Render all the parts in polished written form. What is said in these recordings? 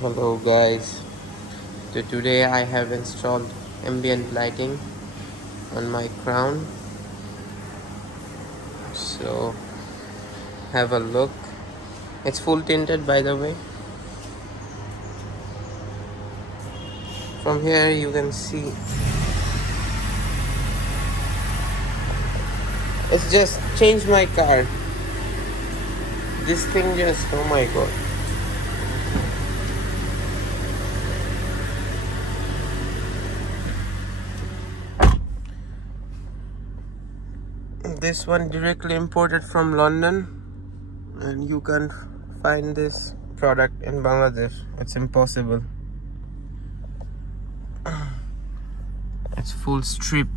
Hello guys, so today I have installed ambient lighting on my crown, so have a look. It's full tinted, by the way. From here you can see it's just changed my car. This thing just, oh my god. This one directly imported from London, and you can't find this product in Bangladesh. It's impossible. It's full strip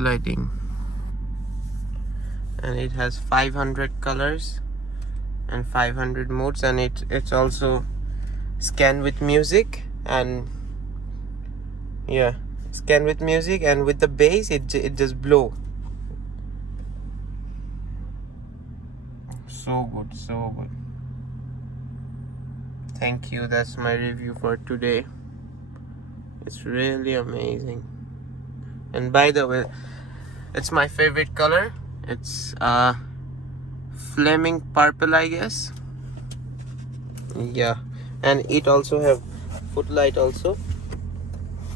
lighting, and it has 500 colors and 500 modes, and it's also scan with music, and yeah, scan with music, and with the bass it just blow. So good, so good. Thank you. That's my review for today. It's really amazing. And by the way, it's my favorite color. It's flaming purple, I guess. Yeah, and it also have footlight also.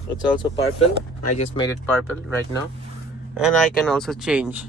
It's also purple. I just made it purple right now, and I can also change